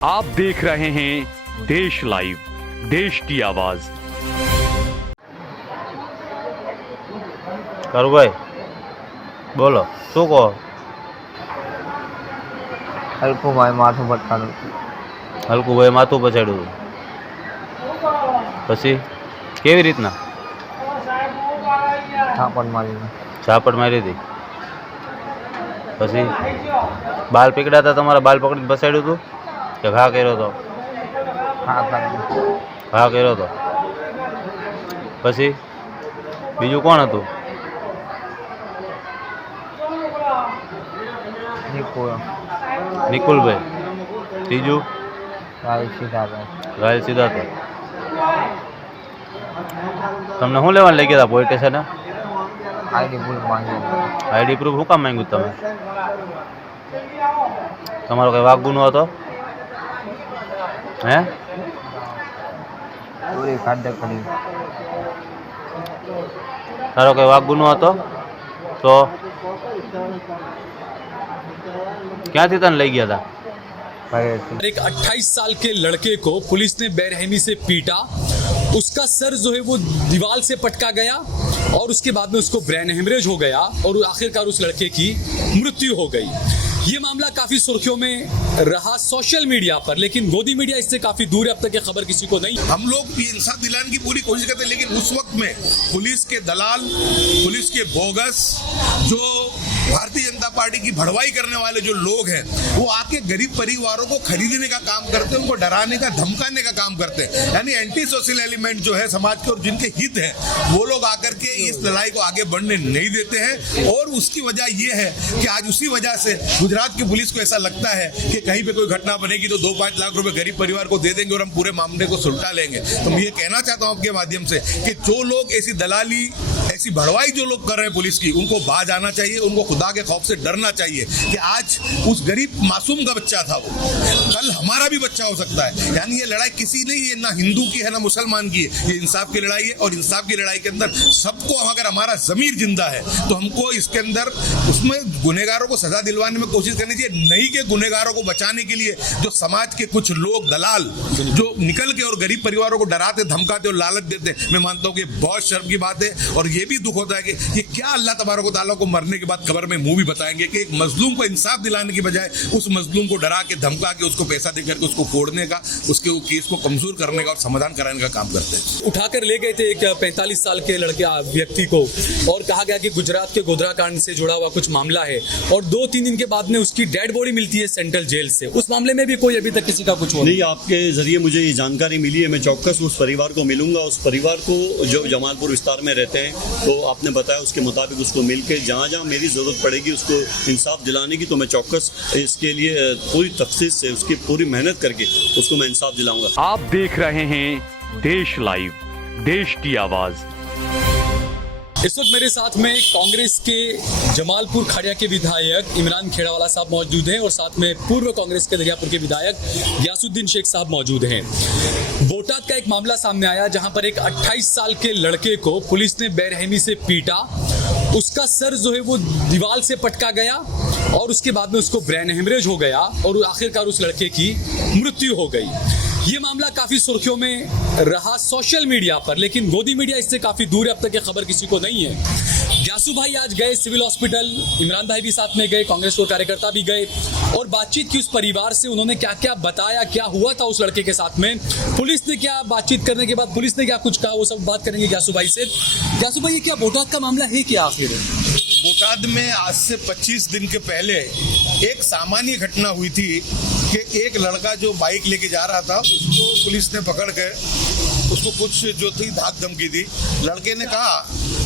आप देख रहे हैं देश लाइव, देश की आवाज। કરુભાઈ બોલો શું કહો? હલકુભાઈ માથું પટકાનું હલકુભાઈ માથું પછાડ્યું પછી કેવી રીતના? થાપડ મારીને ઝાપડ મારી હતી પછી બાલ પીકડા હતા તમારા? બાલ પકડીને બસાડ્યું હતું કે ઘા કર્યો હતો? હા કરી ઘા કર્યો હતો પછી બીજું કોણ હતું? નીકળો નિકુલભાઈ, ત્રીજું રાઈ સીધાભાઈ ઘાયલ સીધા હતા. તમને શું લેવા લઈ ગયા હતા પોલીસ સ્ટેશને? આઈડી ભૂલ માંગી આઈડી પ્રૂફ શું કામ માંગ્યું તમે? તમારો કઈ વાક ગુનો હતો? હે? પૂરી ખાડે કરી તારો કઈ વાક ગુનો હતો તો ક્યાંથી તને લઈ ગયા હતા? एक 28 साल के लड़के को पुलिस ने बेरहमी से पीटा, उसका सर जो है वो दीवार से पटका गया और उसके बाद में उसको ब्रेन हेमरेज हो गया और आखिरकार उस लड़के की मृत्यु हो गई। ये मामला काफी सुर्खियों में रहा सोशल मीडिया पर, लेकिन गोदी मीडिया इससे काफी दूर है। अब तक ये खबर किसी को नहीं। हम लोग भी इंसाफ दिलाने की पूरी कोशिश करते हैं, लेकिन उस वक्त में पुलिस के दलाल, पुलिस के बोगस, जो भारतीय जनता पार्टी की भड़वाई करने वाले जो लोग हैं, वो आके गरीब परिवारों को खरीदने का काम करते हैं, उनको डराने का, धमकाने का काम करते हैं। यानी एंटी सोशल एलिमेंट जो है समाज के और जिनके हित हैं, वो लोग आकर के इस लड़ाई को आगे बढ़ने नहीं देते हैं। और उसकी वजह ये है कि आज उसी वजह से गुजरात की पुलिस को ऐसा लगता है कि कहीं पे कोई घटना बनेगी तो 2-5 लाख रुपए गरीब परिवार को दे देंगे और हम पूरे मामले को सुलटा लेंगे। तो मैं ये कहना चाहता हूं आपके माध्यम से कि जो लोग ऐसी दलाली, ऐसी भड़वाई जो लोग कर रहे हैं पुलिस की, उनको बाज आना चाहिए, उनको खुदा के खौफ से डरना चाहिए कि आज उस गरीब मासूम का बच्चा था, वो कल हमारा भी बच्चा हो सकता है। यानी ये लड़ाई किसी नहीं है, ना हिंदू की है ना मुसलमान की है, ये इंसाफ की लड़ाई है। और इंसाफ की लड़ाई के अंदर सबको, अगर हमारा जमीर जिंदा है तो हमको इसके अंदर उसमें गुनहगारों को सजा दिलवाने में कोशिश करनी चाहिए, नहीं के गुनहगारों को बचाने के लिए जो समाज के कुछ लोग दलाल जो निकल के और गरीब परिवारों को डराते, धमकाते और लालच देते। मैं मानता हूँ कि बहुत शर्म की बात है और ये भी दुख होता है कि ये क्या अल्लाह तबारक व तआला को मरने के बाद खबर में मुंह भी बताएंगे कि एक मजलूम को इंसाफ दिलाने की बजाय उस मजलूम को डरा के, धमका के, उसको पैसा देकर के उसको फोड़ने का, उसके वो केस को कमजोर करने का और समाधान कराने का काम करते हैं। उठाकर ले गए थे एक 45 साल के लड़के व्यक्ति को और कहा गया कि गुजरात के गोधरा कांड से जुड़ा हुआ कुछ मामला है और 2-3 दिन के बाद में उसकी डेड बॉडी मिलती है सेंट्रल जेल से। उस मामले में भी कोई अभी तक किसी का कुछ हुआ नहीं। आपके जरिए मुझे ये जानकारी मिली है, मैं चौक्कस उस परिवार को मिलूंगा। उस परिवार को जो जमालपुर विस्तार में रहते हैं, तो आपने बताया उसके मुताबिक उसको मिलकर जहाँ जहाँ मेरी ज़रूरत पड़ेगी उसको इंसाफ दिलाने की, तो मैं चौक्कस इसके लिए पूरी तफसील से उसकी पूरी मेहनत करके उसको मैं इंसाफ दिलाऊंगा। आप देख रहे हैं देश लाइव, देश की आवाज। इस वक्त मेरे साथ में कांग्रेस के जमालपुर खड़िया के विधायक इमरान खेड़ावाला साहब मौजूद हैं और साथ में पूर्व कांग्रेस के दरियापुर के विधायक गयासुद्दीन शेख साहब मौजूद हैं। बोटाद का एक मामला सामने आया जहां पर एक 28 साल के लड़के को पुलिस ने बेरहमी से पीटा, उसका सर जो है वो दीवार से पटका गया और उसके बाद में उसको ब्रेन हेमरेज हो गया और आखिरकार उस लड़के की मृत्यु हो गई। ये मामला काफी सुर्खियों में रहा सोशल मीडिया पर, लेकिन गोदी मीडिया इससे काफी दूर है। अब तक ये खबर किसी को नहीं है। ग्यासू भाई आज गए सिविल हॉस्पिटल, इमरान भाई भी साथ में गए, कांग्रेस के कार्यकर्ता भी गए और बातचीत की उस परिवार से। उन्होंने क्या क्या बताया, क्या हुआ था उस लड़के के साथ में, पुलिस ने क्या बातचीत करने के बाद पुलिस ने क्या कुछ कहा, वो सब बात करेंगे ग्यासू भाई से। ग्यासू भाई, ये क्या बोटाद का मामला है क्या आखिर? बोटाद में आज से 25 दिन के पहले एक सामान्य घटना हुई थी कि एक लड़का जो बाइक लेके जा रहा था, उसको पुलिस ने पकड़ कर उसको कुछ जो थी धाक धमकी दी। लड़के ने कहा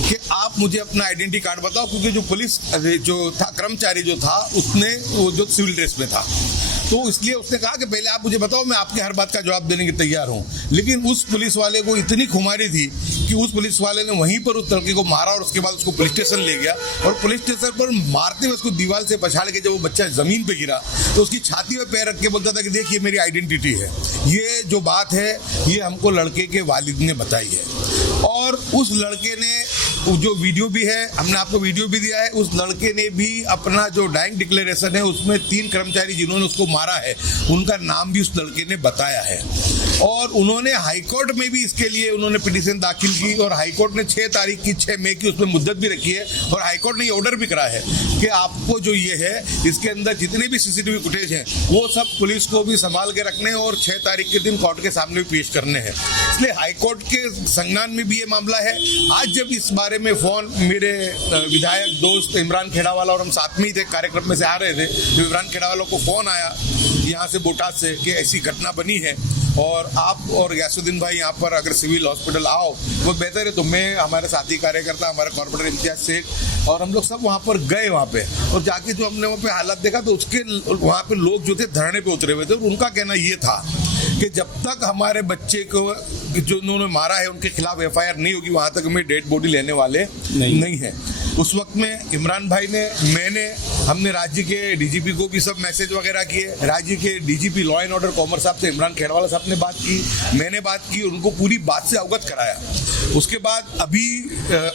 कि आप मुझे अपना आइडेंटिटी कार्ड बताओ, क्योंकि जो पुलिस जो था, कर्मचारी जो था, उसने वो जो सिविल ड्रेस में था, तो इसलिए उसने कहा कि पहले आप मुझे बताओ, मैं आपके हर बात का जवाब देने की तैयार हूं। लेकिन उस पुलिस वाले को इतनी खुमारी थी कि उस पुलिस वाले ने वहीं पर उस लड़के को मारा और उसके बाद उसको पुलिस स्टेशन ले गया और पुलिस स्टेशन पर मारते हुए उसको दीवार से पछाड़ के जब वो बच्चा जमीन पे गिरा तो उसकी छाती में पैर रख के बोलता था कि देखिए मेरी आइडेंटिटी है। ये जो बात है ये हमको लड़के के वालिद ने बताई है और उस लड़के ने जो वीडियो भी है, हमने आपको वीडियो भी दिया है, उस लड़के ने भी अपना जो डाइंग डिक्लेरेशन है उसमें 3 कर्मचारी जिन्होंने उसको मारा है उनका नाम भी उस लड़के ने बताया है। और उन्होंने हाईकोर्ट में भी इसके लिए उन्होंने पिटीशन दाखिल की और हाईकोर्ट ने 6 तारीख की 6 मई की उसमें मुद्दत भी रखी है और हाईकोर्ट ने ये ऑर्डर भी करा है कि आपको जो ये है इसके अंदर जितने भी सीसीटीवी फुटेज हैं वो सब पुलिस को भी संभाल के रखने हैं और 6 तारीख के दिन कोर्ट के सामने भी पेश करने हैं। इसलिए हाईकोर्ट के संज्ञान में भी ये मामला है। आज जब इस बारे में फोन मेरे विधायक दोस्त इमरान खेड़ावाला और हम साथ में ही थे, कार्यक्रम में से आ रहे थे, तो इमरान खेड़ावाला को फोन आया यहाँ से बोटाद से कि ऐसी घटना बनी है और आप और गयासुद्दीन भाई यहाँ पर अगर सिविल हॉस्पिटल आओ वो बेहतर है। तो मैं, हमारे साथी कार्यकर्ता, हमारे कॉर्पोरेटर इम्तियाज शेख और हम लोग सब वहाँ पर गए वहाँ पे और जाके जो हमने वहाँ पे हालत देखा तो उसके वहाँ पे लोग जो थे धरने पे उतरे हुए थे और उनका कहना ये था कि जब तक हमारे बच्चे को जो उन्होंने मारा है उनके खिलाफ FIR नहीं होगी वहाँ तक हमें डेड बॉडी लेने वाले नहीं है। उस वक्त में इमरान भाई ने, हमने राज्य के DGP को भी सब मैसेज वगैरह किए। राज्य के DGP law and order commerce साहब से इमरान खेड़ावाला साहब ने बात की, मैंने बात की, उनको पूरी बात से अवगत कराया। उसके बाद अभी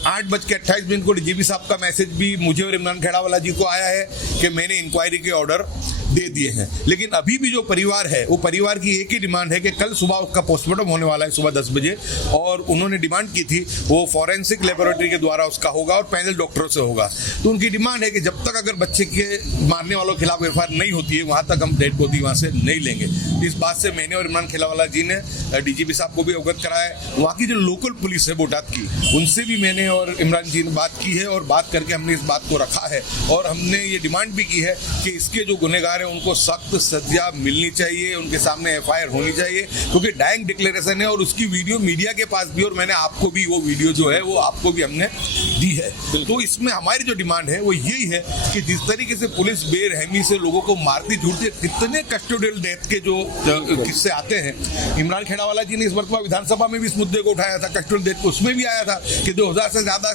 8:28 को DGP साहब का मैसेज भी मुझे और इमरान खेड़ावाला जी को आया है कि मैंने इंक्वायरी के ऑर्डर दे दिए हैं। लेकिन अभी भी जो परिवार है वो परिवार की एक ही डिमांड है कि कल सुबह उसका पोस्टमार्टम होने वाला है सुबह 10 बजे और उन्होंने डिमांड की थी वो फॉरेंसिक लेबोरेटरी के द्वारा उसका होगा और पैनल डॉक्टरों से होगा। तो उनकी डिमांड है कि जब तक अगर बच्चे के मारने वालों के खिलाफ FIR नहीं होती है वहां तक हम डेड बॉडी वहां से नहीं लेंगे। इस बात से मैंने और इमरान खेड़ावाला जी ने DGP साहब को भी अवगत कराया है। वहाँ की जो लोकल पुलिस है बोटाद की उनसे भी मैंने और इमरान जी ने बात की है और बात करके हमने इस बात को रखा है और हमने ये डिमांड भी की है कि इसके जो गुनहगार हैं उनको सख्त सजा मिलनी चाहिए, उनके सामने FIR होनी चाहिए क्योंकि डाइंग डिक्लेरेशन है और उसकी वीडियो मीडिया के पास भी और मैंने आपको भी वो वीडियो जो है वो आपको भी हमने दी है। तो इसमें हमारी जो डिमांड है वो यही है कि जिस तरीके से पुलिस बेरहमी से लोगों को मारती झूठती है, कितने कस्टोडियल डेथ के जो किस्से आते हैं। इमरान खेड़ावाला जी ने इस मरतबा विधानसभा में भी इस मुद्दे को उठाया था, कस्टोडियल डेथ को, उसमें भी आया था कि 2000 से ज्यादा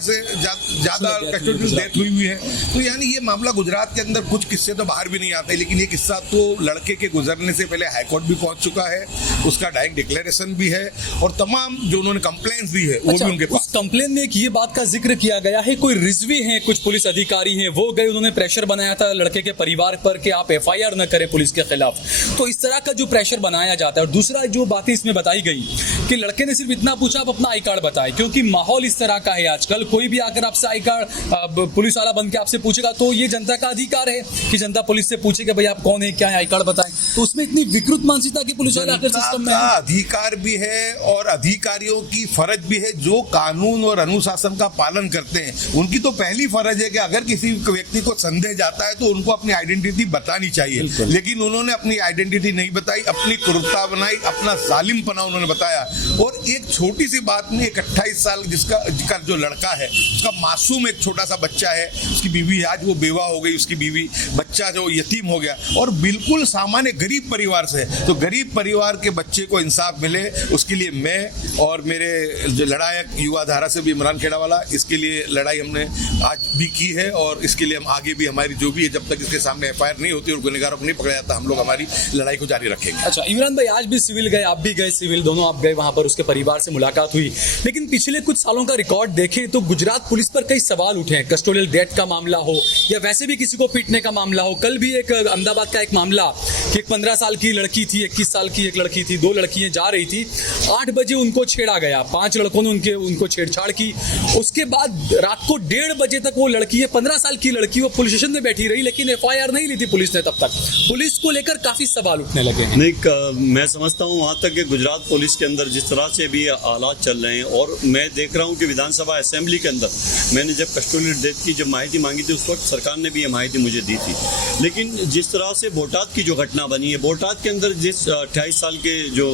कस्टोडियल डेथ हुई है। तो यानी ये मामला गुजरात के अंदर कुछ किस्से तो बाहर भी नहीं आते, लेकिन ये किस्सा तो लड़के के गुजरने से पहले हाईकोर्ट भी पहुंच चुका है, उसका डाइंग डिक्लेरेशन भी है और तमाम जो उन्होंने कंप्लेंट्स दी है वो भी उनके पास। उस कंप्लेन में एक ये बात का जिक्र किया गया है, कोई रिजवी हैं, कुछ पुलिस अधिकारी हैं, वो गए, उन्होंने प्रेशर बनाया था लड़के के परिवार पर कि आप FIR न करें पुलिस के खिलाफ। तो इस तरह का जो प्रेशर बनाया जाता है। और दूसरा जो बातें इसमें बताई गई कि लड़के ने सिर्फ इतना पूछा आप अपना आई कार्ड बताएं, क्योंकि माहौल इस तरह का है आजकल, कोई भी आकर आपसे आई कार्ड पुलिस वाला बन के आपसे पूछेगा तो ये जनता का अधिकार है कि जनता पुलिस से पूछे कि भाई आप कौन है, क्या है, आई कार्ड बताएं। तो उसमें इतनी विकृत मानसिकता की पुलिस वाले आकर सिस्टम में अधिकार भी है और अधिकारियों की फर्ज भी है जो कानून और अनुशासन का पालन करते हैं। उनकी तो पहली फर्ज है कि अगर किसी व्यक्ति को संदेह जाता है तो उनको अपनी आइडेंटिटी बतानी चाहिए, लेकिन उन्होंने अपनी आइडेंटिटी नहीं बताई, अपनी क्रूरता बनाई, अपना जालिमपना उन्होंने बताया। और एक छोटी सी बात में एक 28 साल जिसका जो लड़का है, उसका मासूम एक छोटा सा बच्चा है, उसकी बीवी आज वो बेवा हो गई, उसकी बीवी, बच्चा जो यतीम हो गया और बिल्कुल सामान्य गरीब परिवार से है। तो गरीब परिवार के बच्चे को इंसाफ मिले उसके लिए मैं और मेरे जो लड़ायक युवा धारा से भी इमरान खेड़ावाला, इसके लिए लड़ाई हमने आज भी की है और इसके लिए हम आगे भी हमारी जो भी है, जब तक इसके सामने FIR नहीं होती और गुनहगारों को नहीं पकड़ा जाता, हम लोग हमारी लड़ाई को जारी रखेंगे। अच्छा इमरान भाई, आज भी सिविल गए, आप भी गए सिविल, दोनों आप गए वहां पर, उसके परिवार से मुलाकात हुई, लेकिन पिछले कुछ सालों का रिकॉर्ड देखें तो गुजरात पुलिस पर कई सवाल उठे हैं। कस्टोडियल डेथ का मामला हो या वैसे भी किसी को पीटने का मामला हो। कल भी एक अहमदाबाद का एक मामला कि एक 15 साल की लड़की थी, 21 साल की एक लड़की थी, 2 लड़कियां जा रही थी, 8 बजे उनको छेड़ा गया, 5 लड़कों ने उनको छेड़छाड़ की। उसके बाद रात को 1:30 बजे तक वो लड़की है, 15 साल की लड़की, वो पुलिस स्टेशन में बैठी रही, लेकिन FIR नहीं ली थी पुलिस ने। तब तक पुलिस को लेकर काफी सवाल उठने लगे हैं। नहीं, मैं समझता हूँ वहाँ तक कि गुजरात पुलिस के अंदर जिस तरह से भी हालात चल रहे हैं और मैं देख रहा हूँ कि विधानसभा असेंबली के अंदर मैंने जब कस्टोडियल डेथ की जब माहिती मांगी थी उस वक्त सरकार ने भी ये माहिती मुझे दी थी। लेकिन जिस तरह से बोटाद की जो घटना बनी है, बोटाद के अंदर जिस 28 साल के जो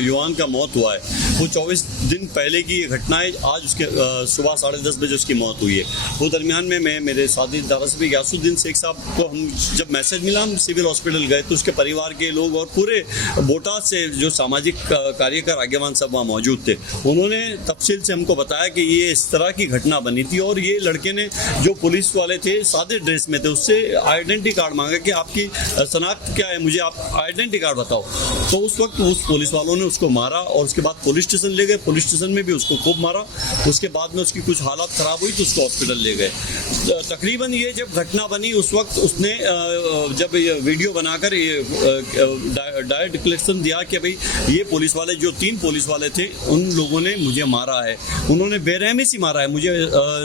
युवान का मौत हुआ है वो 24 दिन पहले की घटना है। आज उसके सुबह 10:30 बजे उसकी मौत हुई है। वो दरमियान में मैं मेरे साथी धारा से भी गयासुद्दीन शेख साहब को हम जब मैसेज मिला हम सिविल हॉस्पिटल गए तो उसके परिवार के लोग और पूरे बोटाद से जो सामाजिक कार्यकर आगे जवान सब वहाँ मौजूद थे। उन्होंने तफसील से हमको बताया कि ये इस तरह की घटना बनी थी और ये लड़के ने, जो पुलिस वाले थे सादे ड्रेस में थे, उससे आइडेंटिटी कार्ड मांगा कि आपकी शनाख्त क्या है, मुझे आप आइडेंटिटी कार्ड बताओ। तो उस वक्त उस पुलिस वालों ने उसको मारा और उसके बाद पुलिस स्टेशन ले गए। पुलिस स्टेशन में भी उसको खूब मारा। उसके बाद में उसकी कुछ हालत ख़राब हुई तो उसको हॉस्पिटल ले गए। तकरीबन ये जब घटना बनी उस वक्त उसने जब ये वीडियो बनाकर ये डायरेक्ट डिक्लेरेशन दिया कि भाई ये पुलिस वाले, जो 3 पुलिस वाले थे, उन लोगों ने मुझे मारा है, उन्होंने बेरहमी से मारा है, मुझे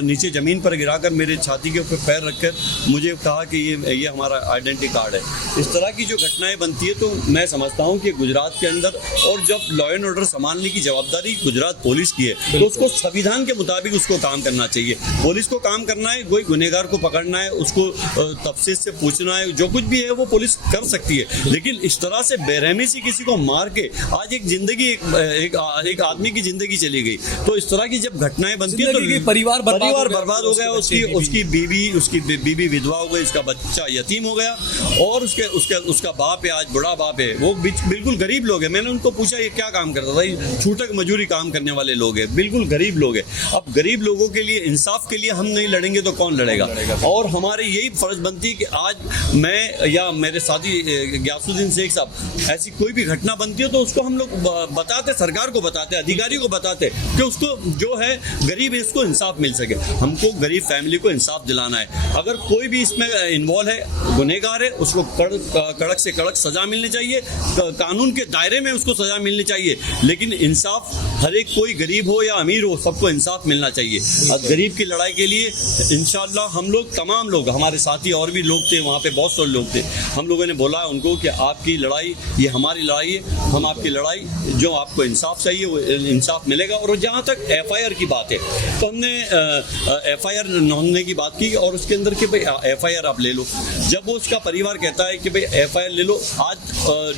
नीचे ज़मीन पर गिराकर मेरे छाती के ऊपर पैर रखकर मुझे कहा कि ये हमारा आइडेंटिटी कार्ड है। इस तरह की जो घटनाएं बनती है तो मैं समझता हूँ कि गुजरात के अंदर, और जब लॉ एंड ऑर्डर संभालने की जवाबदारी गुजरात पुलिस की है तो उसको संविधान के मुताबिक उसको काम करना चाहिए। पुलिस को काम करना है, कोई गुनहगार को पकड़ना है, उसको तफसील से पूछना है, जो कुछ भी है वो पुलिस कर सकती है। लेकिन इस तरह से बेरहमी से किसी को मार के आज एक जिंदगी, एक आदमी की जिंदगी चली गई। तो इस तरह की जब घटनाएं बनती है तो परिवार बर्बाद हो गया, उसकी बीवी विधवा हो गई, उसका बच्चा यतीम हो गया और उसका बाप है, आज बड़ा बाप है, वो बिल्कुल गरीब लोग हैं। मैंने उनको पूछा ये क्या काम करता था, ये छूटक मजूरी काम करने वाले लोग हैं, बिल्कुल गरीब लोग हैं। अब गरीब लोगों के लिए, इंसाफ के लिए हम नहीं लड़ेंगे तो कौन लड़ेगा? और हमारी यही फर्ज बनती है कि आज मैं या मेरे साथी गयासुद्दीन शेख साहब, ऐसी कोई भी घटना बनती है तो उसको हम लोग बताते, सरकार को बताते, अधिकारियों को बताते कि उसको जो है गरीब है, इसको इंसाफ मिल सके। हमको गरीब फैमिली को इंसाफ दिलाना है। अगर कोई भी इसमें इन्वॉल्व है, गुनहगार है, उसको कड़क से कड़क सजा मिलनी चाहिए, कानून के दायरे में उसको सजा मिलनी चाहिए। लेकिन इंसाफ, हर एक, कोई गरीब हो या अमीर हो, सबको इंसाफ मिलना चाहिए। और गरीब की लड़ाई के लिए इंशाअल्लाह हम लोग, तमाम लोग, हमारे साथी और भी लोग थे वहाँ पे, बहुत सारे लोग थे, हम लोगों ने बोला उनको कि आपकी लड़ाई ये हमारी लड़ाई है, हम आपकी लड़ाई, जो आपको इंसाफ चाहिए वो इंसाफ मिलेगा। और जहाँ तक FIR की बात है तो हमने FIR होने की बात की और उसके अंदर कि भाई FIR आप ले लो। जब वो उसका परिवार कहता है कि भाई FIR ले लो, आज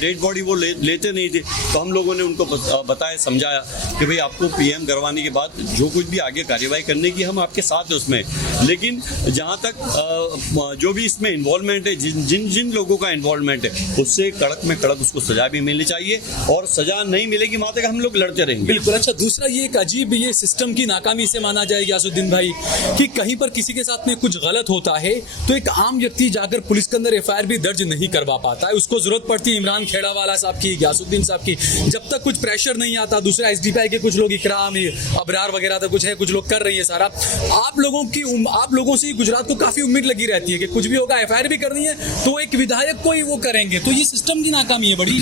डेड बॉडी वो लेते नहीं थे, तो हम लोगों ने उनको बताया, समझाया कि भाई आपको PM करवाने के बाद जो कुछ भी आगे कार्यवाही करने की हम आपके साथ हैं उसमें। लेकिन जहाँ तक जो भी इसमें इन्वॉल्वमेंट है, जिन लोगों का इन्वॉल्वमेंट है, उससे कड़क में कड़क उसको सजा भी मिलनी चाहिए और सजा नहीं मिलेगी वहाँ तक हम लोग लड़ते रहेंगे। बिल्कुल। अच्छा, दूसरा ये एक अजीब, ये सिस्टम की नाकामी से माना जाए गयासुद्दीन भाई कि कहीं पर किसी के साथ में कुछ गलत होता है तो एक आम व्यक्ति जाकर पुलिस के अंदर FIR भी दर्ज नहीं करवा पाता है। उसको जरूरत पड़ती है इमरान खेड़ावाला साहब की, गयासुद्दीन साहब की, जब तक कुछ प्रेशर नहीं आता। दूसरा SDPI के कुछ लोग, इकराम, अबरार वगैरह तो कुछ है, कुछ लोग कर रही है सारा। आप लोगों से गुजरात को काफी उम्मीद लगी रहती है कि कुछ भी होगा, FIR भी करनी है तो एक विधायक को ही वो करेंगे। तो ये सिस्टम की नाकामी है बड़ी।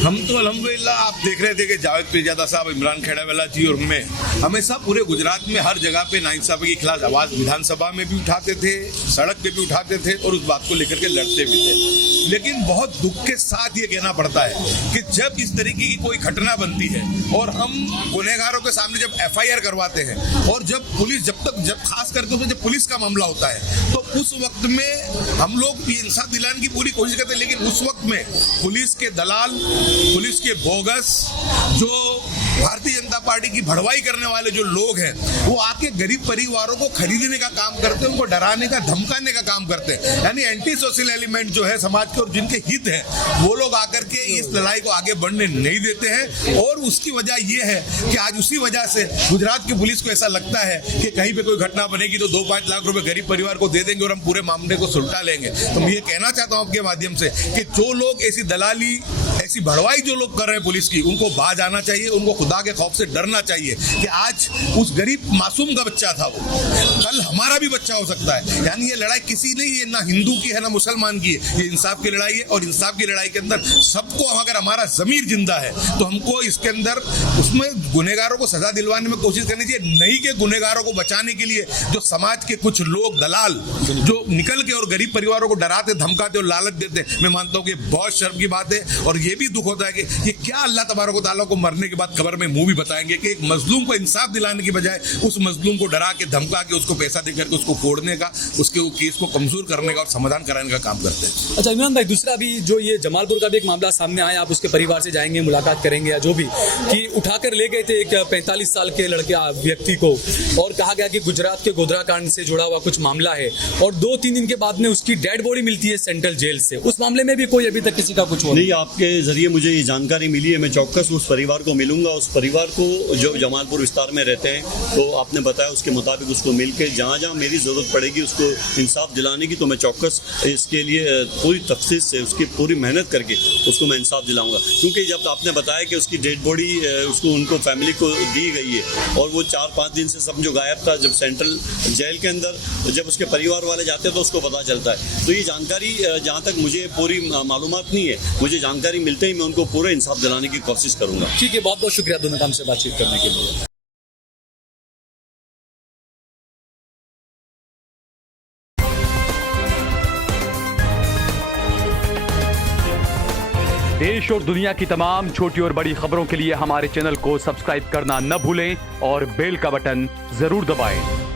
हम तो अल्हम्दुलिल्लाह आप देख रहे थे कि जावेद पीरजादा साहब, इमरान खेड़ावाला जी और मैं हमेशा पूरे गुजरात में हर जगह पे नाइंसाफी के खिलाफ आवाज विधानसभा में भी उठाते थे, सड़क पे भी उठाते थे और उस बात को लेकर के लड़ते भी थे। लेकिन बहुत दुख के साथ ये कहना पड़ता है कि जब इस तरीके की कोई घटना बनती है और हम गुनहगारों के सामने जब FIR करवाते हैं और जब पुलिस, जब खास करके उसमें जब पुलिस का मामला होता है तो उस वक्त में हम लोग इंसाफ दिलाने की पूरी कोशिश करते हैं। लेकिन उस वक्त में पुलिस के दलाल, पुलिस के बोगस, जो भारतीय जनता पार्टी की भड़वाई करने वाले जो लोग हैं, वो आके गरीब परिवारों को खरीदने का काम करते हैं, उनको डराने का, धमकाने का काम करते हैं। यानी एंटी सोशल एलिमेंट जो है समाज के और जिनके हित हैं, वो लोग आकर के इस लड़ाई को आगे बढ़ने नहीं देते हैं। और उसकी वजह ये है कि आज उसी वजह से गुजरात की पुलिस को ऐसा लगता है कि कहीं पे कोई घटना बनेगी तो 2-5 लाख रुपए गरीब परिवार को दे देंगे और हम पूरे मामले को सुलटा लेंगे। तो मैं ये कहना चाहता हूँ आपके माध्यम से कि जो लोग ऐसी दलाली, ऐसी भड़वाई जो लोग कर रहे हैं पुलिस की, उनको बाज आना चाहिए, उनको खुदा के खौफ से डरना चाहिए कि आज उस गरीब मासूम का बच्चा था, वो कल हमारा भी बच्चा हो सकता है। यानी ये लड़ाई किसी नहीं है, ना हिंदू की है ना मुसलमान की है, ये इंसाफ की लड़ाई है। और इंसाफ की लड़ाई के अंदर सबको, अगर हमारा जमीर जिंदा है तो हमको इसके अंदर उसमें गुनहगारों को सजा दिलवाने में कोशिश करनी चाहिए, नहीं कि गुनहगारों को बचाने के लिए जो समाज के कुछ लोग, दलाल, जो निकल के और गरीब परिवारों को डराते, धमकाते और लालच देते। मैं मानता हूँ कि बहुत शर्म की बात है और ये भी दुख होता है कि ये क्या अल्लाह तबारक व तआला को मरने के बाद खबर में मुंह भी बताएंगे कि एक मजलूम को इंसाफ दिलाने की बजाय उस मजलूम को डरा के, धमका के, उसको पैसा देकर के उसको फोड़ने का, उसके केस को कमजोर करने का और समाधान कराने का काम करते हैं। अच्छा इमरान भाई, दूसरा भी जो ये जमालपुर का भी एक मामला सामने आया, आप उसके परिवार से जाएंगे, मुलाकात करेंगे या जो भी, कि उठाकर ले गए थे एक 45 साल के लड़के व्यक्ति को और कहा गया कि गुजरात के गोधरा कांड से जुड़ा हुआ कुछ मामला है और 2-3 दिन के बाद में उसकी डेड बॉडी मिलती है सेंट्रल जेल से। उस मामले में भी कोई अभी तक किसी का कुछ नहीं, आपके जरिए मुझे ये जानकारी मिली है, मैं चौक्कस उस परिवार को मिलूंगा। उस परिवार को जो जमालपुर विस्तार में रहते हैं, तो आपने बताया उसके मुताबिक उसको मिल के जहाँ जहाँ मेरी ज़रूरत पड़ेगी उसको इंसाफ दिलाने की, तो मैं चौक्कस इसके लिए पूरी तफसील से उसकी पूरी मेहनत करके उसको मैं इंसाफ दिलाऊंगा। क्योंकि जब आपने बताया कि उसकी डेड बॉडी उसको उनको फैमिली को दी गई है और वो 4-5 दिन से समझो गायब था, जब सेंट्रल जेल के अंदर जब उसके परिवार वाले जाते हैं तो उसको पता चलता है। तो ये जानकारी जहाँ तक मुझे पूरी मालूमात नहीं है, मुझे जानकारी मिलते ही मैं उनको पूरा इंसाफ दिलाने की कोशिश करूंगा। ठीक है, बहुत बहुत शुक्रिया दोनों का हमसे बातचीत करने के लिए। देश और दुनिया की तमाम छोटी और बड़ी खबरों के लिए हमारे चैनल को सब्सक्राइब करना न भूलें और बेल का बटन जरूर दबाएं।